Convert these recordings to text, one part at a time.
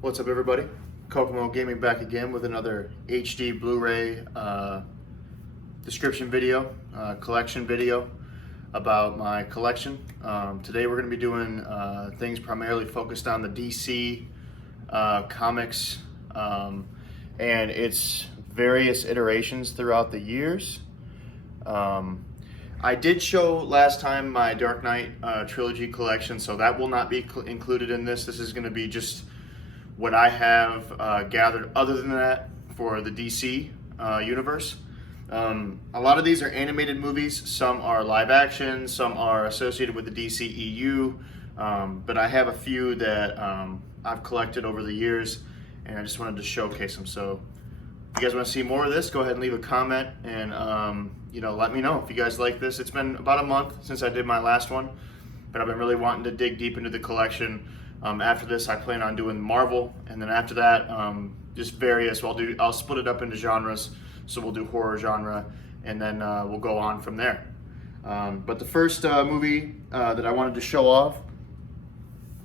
What's up, everybody? Kokomo Gaming back again with another HD Blu-ray description video, collection video about my collection. Today we're going to be doing things primarily focused on the DC comics and its various iterations throughout the years. I did show last time my Dark Knight trilogy collection, so that will not be included in this. This is going to be just what I have gathered other than that for the DC universe. A lot of these are animated movies, some are live action, some are associated with the DCEU, but I have a few that I've collected over the years, and I just wanted to showcase them. So if you guys want to see more of this, go ahead and leave a comment and let me know if you guys like this. It's been about a month since I did my last one, but I've been really wanting to dig deep into the collection. After this, I plan on doing Marvel, and then after that, just various. I'll split it up into genres. So we'll do horror genre, and then we'll go on from there. But the first movie that I wanted to show off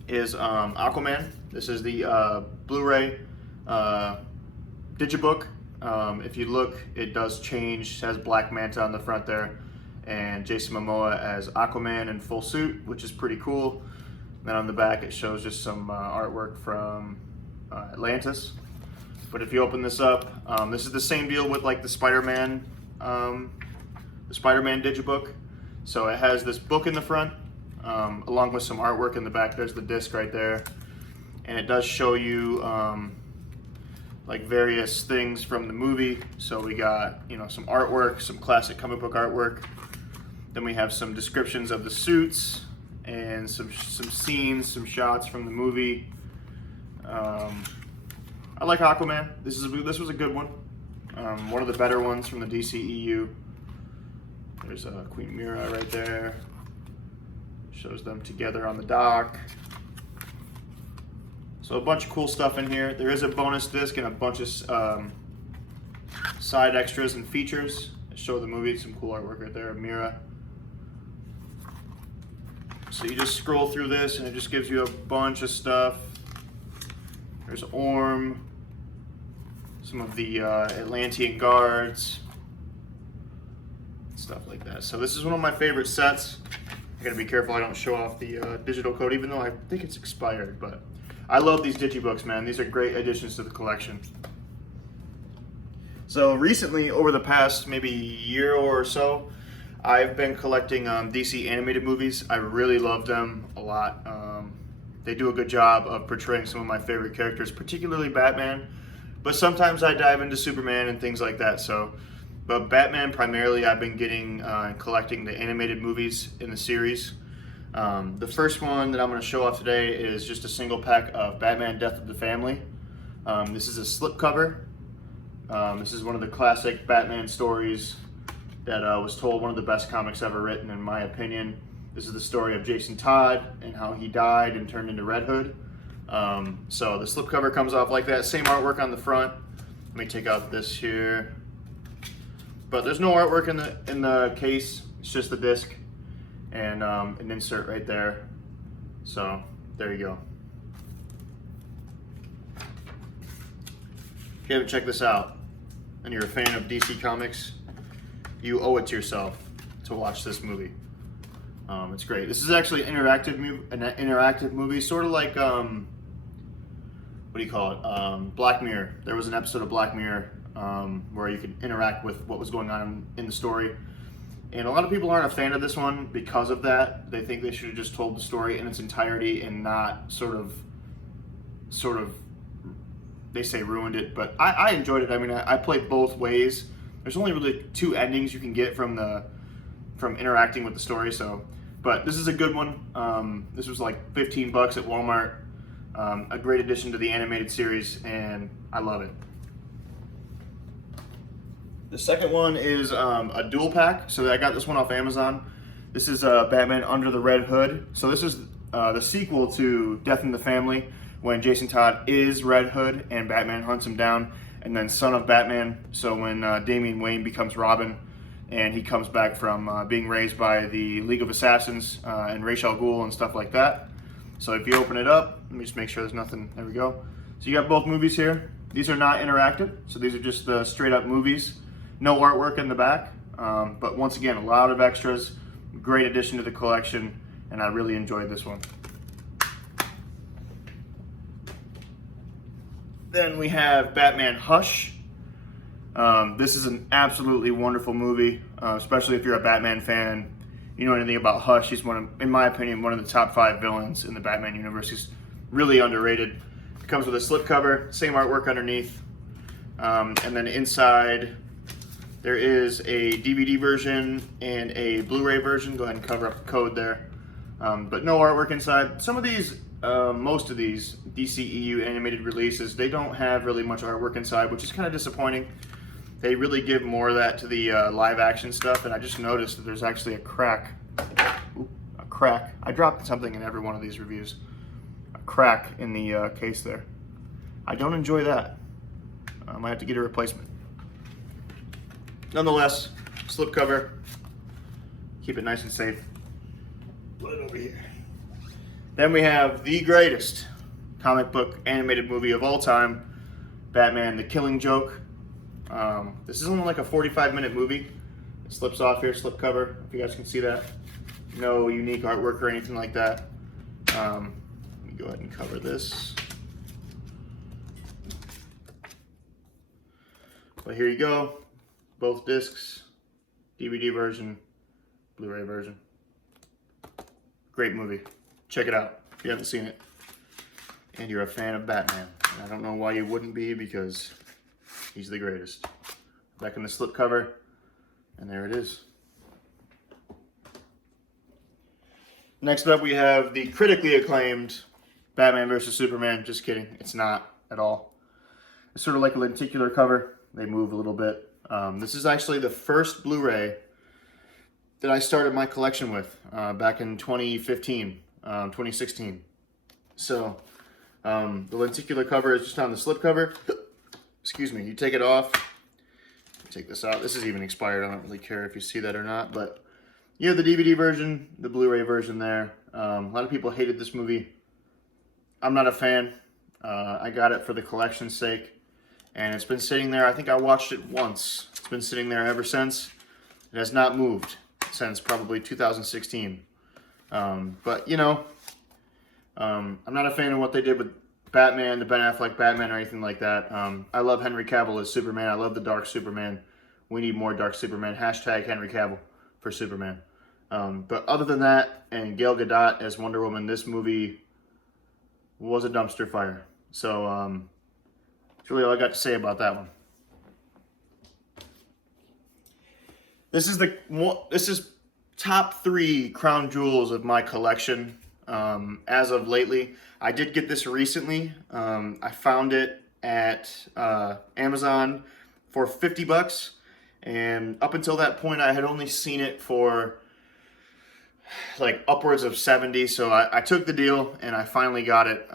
is Aquaman. This is the Blu-ray digibook. If you look, it does change. It has Black Manta on the front there, and Jason Momoa as Aquaman in full suit, which is pretty cool. Then on the back, it shows just some artwork from Atlantis. But if you open this up, this is the same deal with like the Spider-Man digibook. So it has this book in the front, along with some artwork in the back. There's the disc right there, and it does show you like various things from the movie. So we got some artwork, some classic comic book artwork. Then we have some descriptions of the suits and some scenes, some shots from the movie. I like Aquaman. This was a good one. One of the better ones from the DCEU. There's Queen Mira right there. Shows them together on the dock. So a bunch of cool stuff in here. There is a bonus disc and a bunch of side extras and features that show the movie. Some cool artwork right there of Mira. So you just scroll through this and it just gives you a bunch of stuff. There's Orm, some of the Atlantean guards, stuff like that. So this is one of my favorite sets. I gotta be careful I don't show off the digital code, even though I think it's expired, but I love these digibooks, man. These are great additions to the collection. So recently, over the past maybe year or so, I've been collecting DC animated movies. I really love them a lot. They do a good job of portraying some of my favorite characters, particularly Batman. But sometimes I dive into Superman and things like that. But Batman primarily, I've been getting collecting the animated movies in the series. The first one that I'm going to show off today is just a single pack of Batman: Death of the Family. This is a slipcover. This is one of the classic Batman stories that was told, one of the best comics ever written, in my opinion. This is the story of Jason Todd and how he died and turned into Red Hood. So the slipcover comes off like that. Same artwork on the front. Let me take out this here. But there's no artwork in the case. It's just the disc and an insert right there. So there you go. If you haven't checked this out and you're a fan of DC Comics, you owe it to yourself to watch this movie. It's great. This is actually an interactive movie, sort of like what do you call it? Black Mirror. There was an episode of Black Mirror where you could interact with what was going on in the story, and a lot of people aren't a fan of this one because of that. They think they should have just told the story in its entirety and not sort of they say ruined it, but I enjoyed it. I mean, I played both ways. There's only really two endings you can get from interacting with the story. But this is a good one. This was like $15 at Walmart. A great addition to the animated series, and I love it. The second one is a dual pack. So I got this one off Amazon. This is Batman Under the Red Hood. So this is the sequel to Death in the Family, when Jason Todd is Red Hood and Batman hunts him down, and then Son of Batman. So when Damian Wayne becomes Robin, and he comes back from being raised by the League of Assassins and Ra's al Ghul and stuff like that. So if you open it up, let me just make sure there's nothing, there we go. So you got both movies here. These are not interactive, so these are just the straight up movies. No artwork in the back, but once again, a lot of extras. Great addition to the collection, and I really enjoyed this one. Then we have Batman Hush. This is an absolutely wonderful movie, especially if you're a Batman fan. You know anything about Hush, he's in my opinion, one of the top 5 villains in the Batman universe. He's really underrated. It comes with a slipcover, same artwork underneath. And then inside, there is a DVD version and a Blu-ray version. Go ahead and cover up the code there. But no artwork inside. Some of these, most of these DCEU animated releases, they don't have really much artwork inside, which is kind of disappointing. They really give more of that to the live action stuff, and I just noticed that there's actually a crack. Ooh, a crack. I dropped something in every one of these reviews. A crack in the case there. I don't enjoy that. I might have to get a replacement. Nonetheless, slipcover. Keep it nice and safe. Put it over here. Then we have the greatest comic book animated movie of all time, Batman: The Killing Joke. This is only like a 45-minute movie. It slips off here, slipcover, if you guys can see that. No unique artwork or anything like that. Let me go ahead and cover this. But here you go. Both discs, DVD version, Blu-ray version. Great movie. Check it out if you haven't seen it. And you're a fan of Batman. And I don't know why you wouldn't be, because he's the greatest. Back in the slipcover, and there it is. Next up, we have the critically acclaimed Batman vs. Superman. Just kidding, it's not at all. It's sort of like a lenticular cover. They move a little bit. This is actually the first Blu-ray that I started my collection with back in 2015, 2016. So the lenticular cover is just on the slipcover. Excuse me, you take it off. Take this out. This is even expired. I don't really care if you see that or not, but you have the DVD version, the Blu-ray version there. A lot of people hated this movie. I'm not a fan. I got it for the collection's sake, and it's been sitting there. I think I watched it once. It's been sitting there ever since. It has not moved since probably 2016. But you know, I'm not a fan of what they did with Batman, the Ben Affleck Batman, or anything like that. I love Henry Cavill as Superman. I love the Dark Superman. We need more Dark Superman. Hashtag Henry Cavill for Superman. But other than that, and Gal Gadot as Wonder Woman, this movie was a dumpster fire. So that's really all I got to say about that one. This is top 3 crown jewels of my collection. As of lately, I did get this recently. I found it at Amazon for $50, and up until that point, I had only seen it for like upwards of 70. So I took the deal and I finally got it.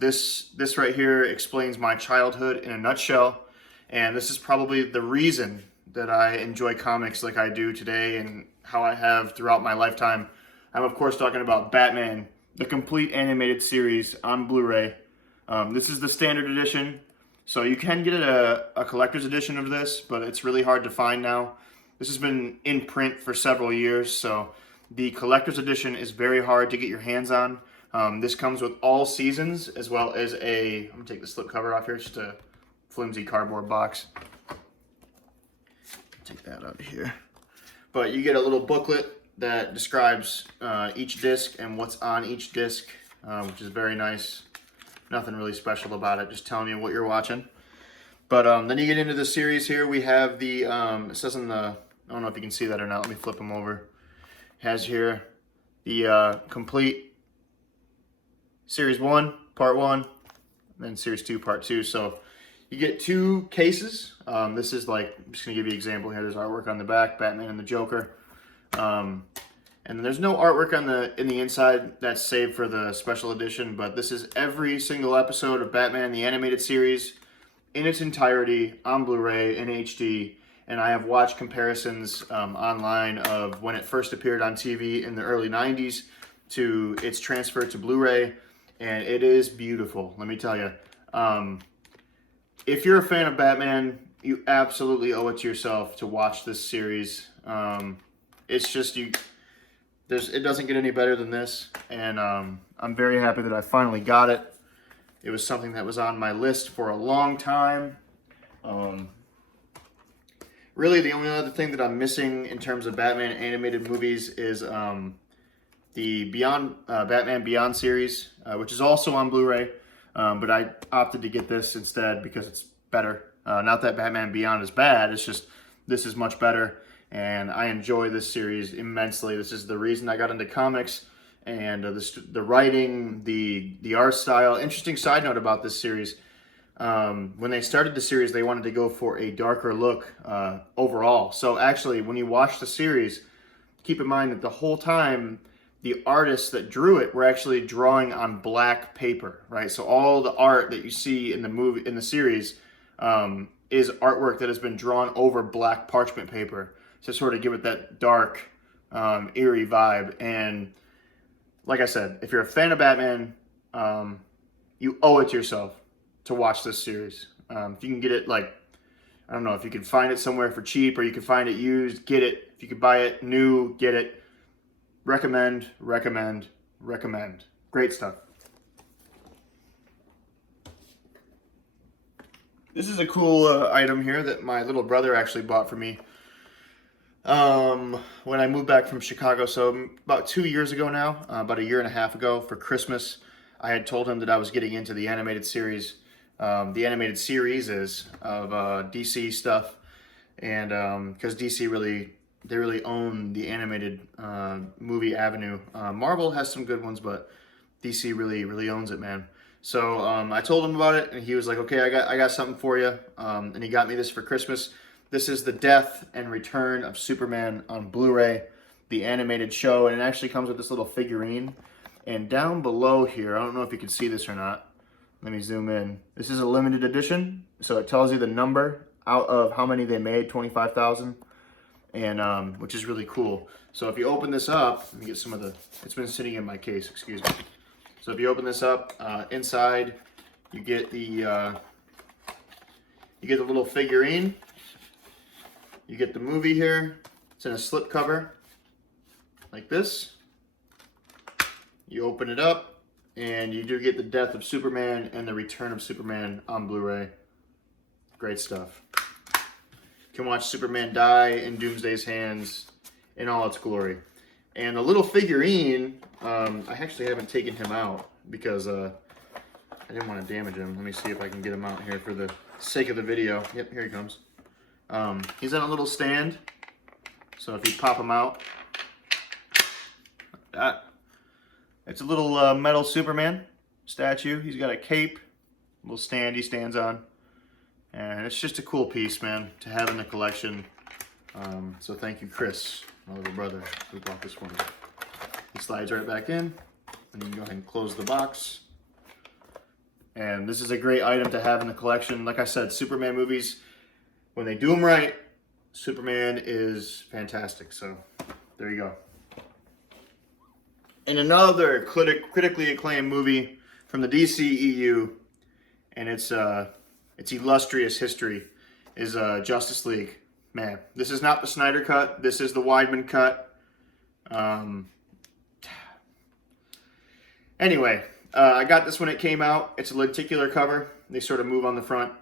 This right here explains my childhood in a nutshell, and this is probably the reason that I enjoy comics like I do today and how I have throughout my lifetime. I'm of course talking about Batman, the complete animated series on Blu-ray. This is the standard edition, so you can get a collector's edition of this, but it's really hard to find now. This has been in print for several years, so the collector's edition is very hard to get your hands on. This comes with all seasons, as well as I'm gonna take the slipcover off here, just a flimsy cardboard box. Take that out of here. But you get a little booklet that describes each disc and what's on each disc, which is very nice. Nothing really special about it, just telling you what you're watching. But then you get into the series here. We have the, it says in the, I don't know if you can see that or not. Let me flip them over. It has here the complete Series 1, Part 1, and then Series 2, Part 2. So you get 2 cases. This is like, I'm just going to give you an example here. There's artwork on the back, Batman and the Joker. And there's no artwork on in the inside. That's saved for the special edition, but this is every single episode of Batman the Animated Series in its entirety on Blu-ray in HD, and I have watched comparisons online of when it first appeared on TV in the early 90s to its transfer to Blu-ray, and it is beautiful, let me tell you. If you're a fan of Batman, you absolutely owe it to yourself to watch this series. It's just it doesn't get any better than this, and I'm very happy that I finally got it. It was something that was on my list for a long time. Really, the only other thing that I'm missing in terms of Batman animated movies is the Batman Beyond series, which is also on Blu-ray, but I opted to get this instead because it's better. Not that Batman Beyond is bad, it's just this is much better, and I enjoy this series immensely. This is the reason I got into comics, and the writing, the art style. Interesting side note about this series. When they started the series, they wanted to go for a darker look overall. So actually, when you watch the series, keep in mind that the whole time, the artists that drew it were actually drawing on black paper, right? So all the art that you see in the series, is artwork that has been drawn over black parchment paper to sort of give it that dark, eerie vibe. And like I said, if you're a fan of Batman, you owe it to yourself to watch this series. If you can get it, like, I don't know, if you can find it somewhere for cheap or you can find it used, get it. If you could buy it new, get it. Recommend, recommend, recommend. Great stuff. This is a cool item here that my little brother actually bought for me when I moved back from Chicago. So about 2 years ago now, about a year and a half ago for Christmas, I had told him that I was getting into the animated series. The animated series is of DC stuff, and because DC really own the animated movie avenue. Marvel has some good ones, but DC really owns it, man. So I told him about it, and he was like, "Okay, I got something for you," and he got me this for Christmas. This is the Death and Return of Superman on Blu-ray, the animated show, and it actually comes with this little figurine. And down below here, I don't know if you can see this or not. Let me zoom in. This is a limited edition, so it tells you the number out of how many they made, 25,000, and which is really cool. So if you open this up, let me get some of the. It's been sitting in my case. Excuse me. So if you open this up, inside you get the little figurine. You get the movie here. It's in a slip cover, like this. You open it up, and you do get the Death of Superman and the Return of Superman on Blu-ray. Great stuff. You can watch Superman die in Doomsday's hands in all its glory. And the little figurine, I actually haven't taken him out because I didn't want to damage him. Let me see if I can get him out here for the sake of the video. Yep, here he comes. He's on a little stand, so if you pop him out, like that. It's a little metal Superman statue. He's got a cape, little stand he stands on, and it's just a cool piece, man, to have in the collection. So thank you, Chris, my little brother, who bought this one. It slides right back in, and you can go ahead and close the box. And this is a great item to have in the collection. Like I said, Superman movies, when they do them right, Superman is fantastic. So there you go. And another critically acclaimed movie from the DCEU, and its illustrious history, is Justice League. Man, this is not the Snyder cut. This is the Weidman cut. Anyway, I got this when it came out. It's a lenticular cover. They sort of move on the front.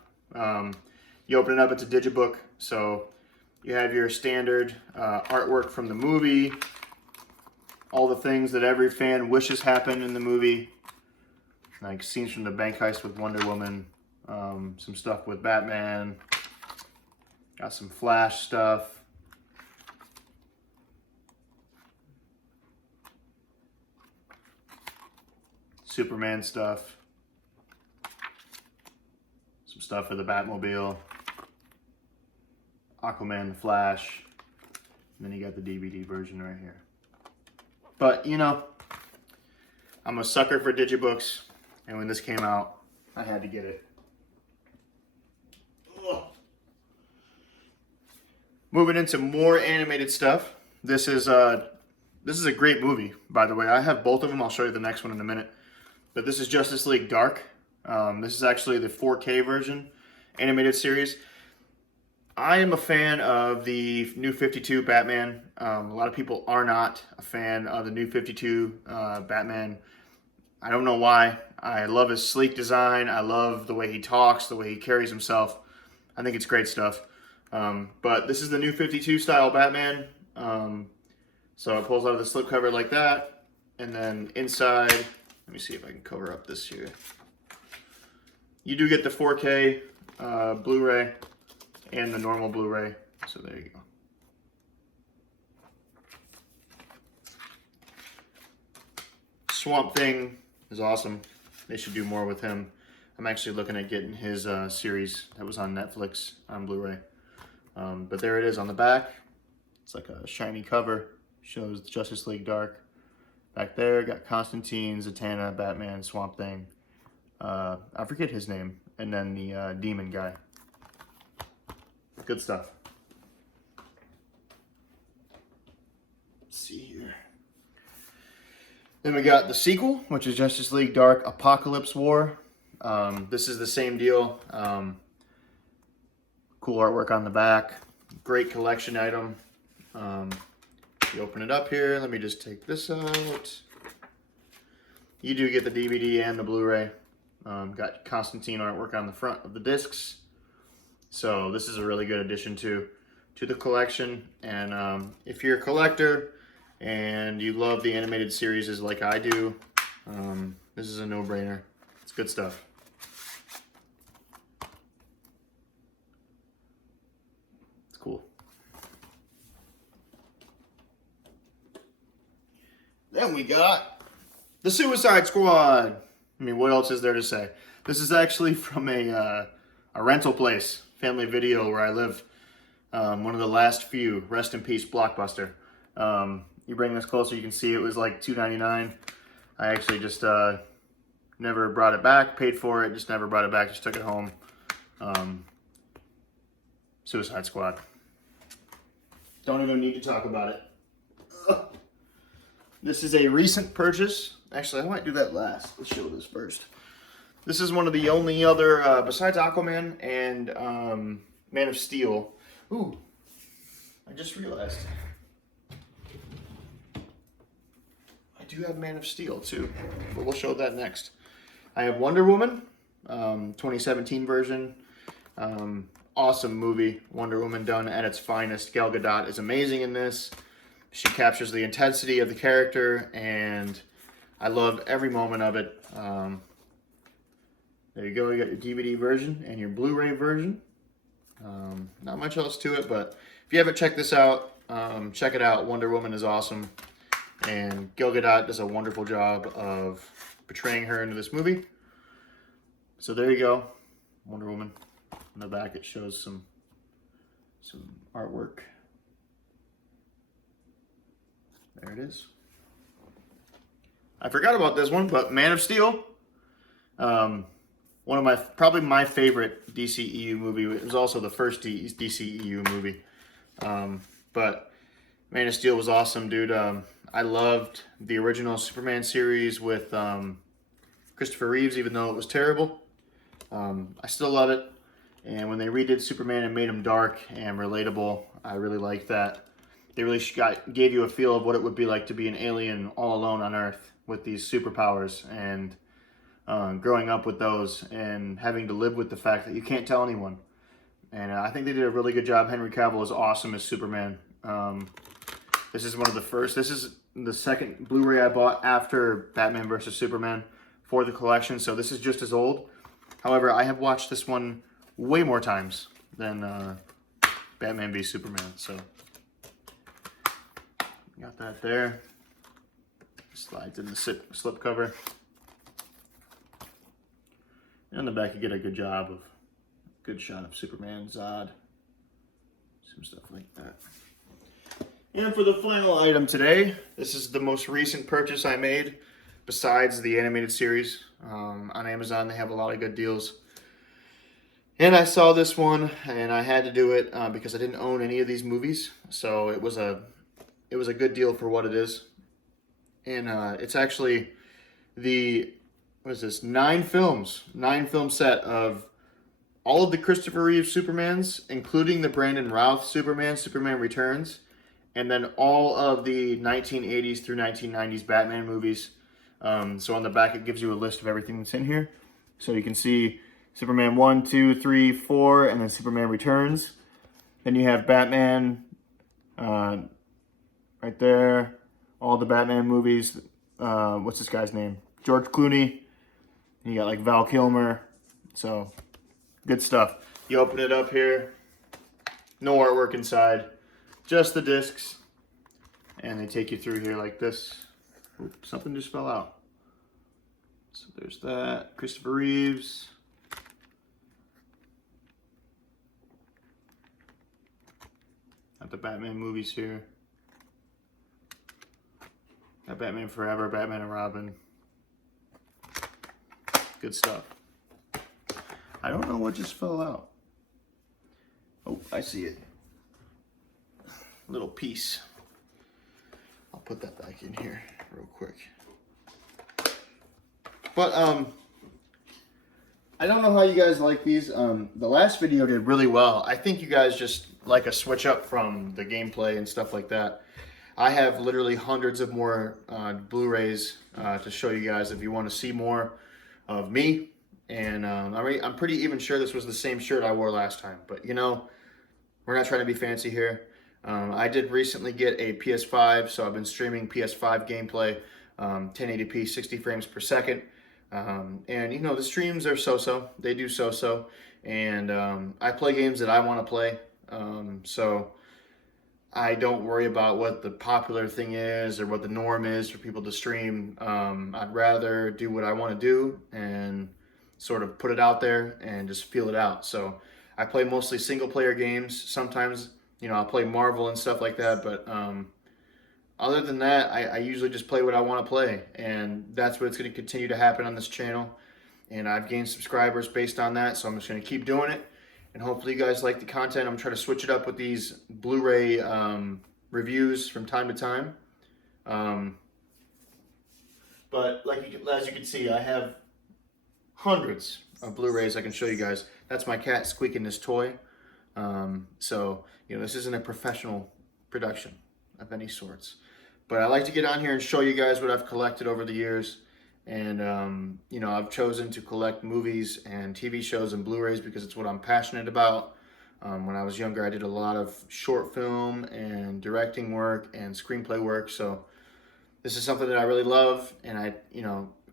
You open it up, it's a digibook. So you have your standard artwork from the movie, all the things that every fan wishes happened in the movie, like scenes from the bank heist with Wonder Woman, some stuff with Batman, got some Flash stuff. Superman stuff, some stuff for the Batmobile, Aquaman, the Flash, and then you got the DVD version right here. But, you know, I'm a sucker for digibooks, and when this came out, I had to get it. Ugh. Moving into more animated stuff. This is a great movie, by the way. I have both of them. I'll show you the next one in a minute. But this is Justice League Dark. This is actually the 4K version, animated series. I am a fan of the New 52 Batman. A lot of people are not a fan of the New 52 Batman. I don't know why. I love his sleek design. I love the way he talks, the way he carries himself. I think it's great stuff. But this is the New 52 style Batman. So it pulls out of the slipcover like that. And then inside, let me see if I can cover up this here. You do get the 4K Blu-ray and the normal Blu-ray. So there you go. Swamp Thing is awesome. They should do more with him. I'm actually looking at getting his series that was on Netflix on Blu-ray. But there it is on the back. It's like a shiny cover. Shows Justice League Dark. Back there, got Constantine, Zatanna, Batman, Swamp Thing. I forget his name. And then the demon guy. Good stuff. Let's see here. Then we got the sequel, which is Justice League Dark Apocalypse War. This is the same deal. Cool artwork on the back. Great collection item. You open it up here. Let me just take this out. You do get the DVD and the Blu-ray. Got Constantine artwork on the front of the discs. So this is a really good addition to the collection. And if you're a collector and you love the animated series like I do, this is a no-brainer. It's good stuff. It's cool. Then we got the Suicide Squad. I mean, what else is there to say? This is actually from a rental place, Family Video, where I live. One of the last few. Rest in peace, Blockbuster. You bring this closer, you can see it was like $2.99. I actually just never brought it back, paid for it, just never brought it back, just took it home. Suicide Squad. Don't even need to talk about it. Ugh. This is a recent purchase. Actually, I might do that last. Let's show this first. This is one of the only other, besides Aquaman and Man of Steel. Ooh, I just realized. I do have Man of Steel too, but we'll show that next. I have Wonder Woman, 2017 version. Awesome movie. Wonder Woman done at its finest. Gal Gadot is amazing in this. She captures the intensity of the character, and I love every moment of it. There you go. You got your DVD version and your Blu-ray version. Not much else to it, but if you haven't checked this out, check it out. Wonder Woman is awesome, and Gal Gadot does a wonderful job of portraying her into this movie. So there you go, Wonder Woman. On the back, it shows some artwork. There it is. I forgot about this one, but Man of Steel. One of probably my favorite DCEU movie. It was also the first DCEU movie. But Man of Steel was awesome, dude. I loved the original Superman series with Christopher Reeves, even though it was terrible. I still love it. And when they redid Superman and made him dark and relatable, I really liked that. They really gave you a feel of what it would be like to be an alien all alone on Earth with these superpowers, and growing up with those and having to live with the fact that you can't tell anyone. And I think they did a really good job. Henry Cavill is awesome as Superman. This is one of the first. This is the second Blu-ray I bought after Batman vs. Superman for the collection, so this is just as old. However, I have watched this one way more times than Batman v Superman, so got that there. Slides in the slip cover. And on the back, you get a good job of good shot of Superman, Zod, some stuff like that. And for the final item today, this is the most recent purchase I made besides the animated series. On Amazon, they have a lot of good deals. And I saw this one, and I had to do it because I didn't own any of these movies. So it was a good deal for what it is. And it's actually the what is this? 9 films, 9-film set of all of the Christopher Reeve Supermans, including the Brandon Routh Superman, Superman Returns, and then all of the 1980s through 1990s Batman movies. So on the back, it gives you a list of everything that's in here. So you can see Superman 1, 2, 3, 4, and then Superman Returns. Then you have Batman right there. All the Batman movies. What's this guy's name? George Clooney. And you got like Val Kilmer. So good stuff. You open it up here. No artwork inside. Just the discs. And they take you through here like this. Oops, something just fell out. So there's that. Christopher Reeves. Got the Batman movies here. Got Batman Forever, Batman and Robin. Good stuff. I don't know what just fell out. Oh, I see it. Little piece. I'll put that back in here real quick. But I don't know how you guys like these. The last video did really well. I think you guys just like a switch up from the gameplay and stuff like that. I have literally hundreds of more Blu-rays to show you guys if you want to see more of me. And I'm pretty even sure this was the same shirt I wore last time. But you know, we're not trying to be fancy here. I did recently get a PS5, so I've been streaming PS5 gameplay, 1080p, 60 frames per second. And you know, the streams are so-so. They do so-so. And I play games that I want to play. So I don't worry about what the popular thing is or what the norm is for people to stream. I'd rather do what I want to do and sort of put it out there and just feel it out. So I play mostly single player games. Sometimes, you know, I'll play Marvel and stuff like that. But other than that, I usually just play what I want to play. And that's what's going to continue to happen on this channel. And I've gained subscribers based on that. So I'm just going to keep doing it. And hopefully you guys like the content. I'm trying to switch it up with these Blu-ray reviews from time to time. But as you can see, I have hundreds of Blu-rays I can show you guys. That's my cat squeaking this toy. So, you know, this isn't a professional production of any sorts. But I like to get on here and show you guys what I've collected over the years. And, you know, I've chosen to collect movies and TV shows and Blu-rays because it's what I'm passionate about. When I was younger, I did a lot of short film and directing work and screenplay work. So this is something that I really love. And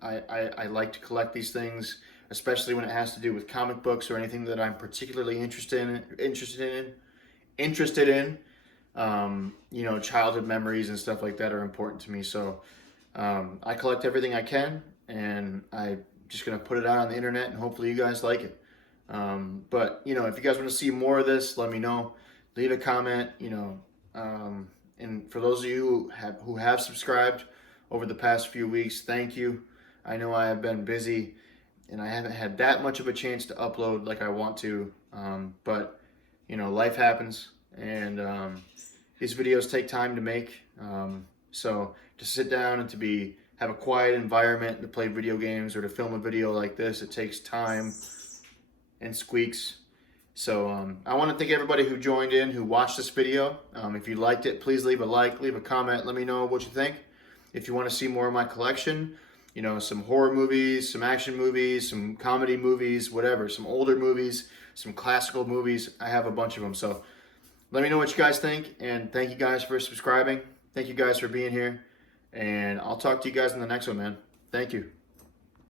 I like to collect these things, especially when it has to do with comic books or anything that I'm particularly interested in. You know, childhood memories and stuff like that are important to me. So I collect everything I can, and I'm just going to put it out on the internet, and hopefully you guys like it. But, you know, if you guys want to see more of this, let me know. Leave a comment, you know. And for those of you who have subscribed over the past few weeks, thank you. I know I have been busy, and I haven't had that much of a chance to upload like I want to. But, you know, life happens, and these videos take time to make. So to sit down and to have a quiet environment to play video games or to film a video like this, it takes time and squeaks. So I want to thank everybody who joined in, who watched this video. If you liked it, please leave a like, leave a comment, let me know what you think. If you want to see more of my collection, you know, some horror movies, some action movies, some comedy movies, whatever, some older movies, some classical movies, I have a bunch of them. So let me know what you guys think, and thank you guys for subscribing. Thank you guys for being here, and I'll talk to you guys in the next one, man. Thank you.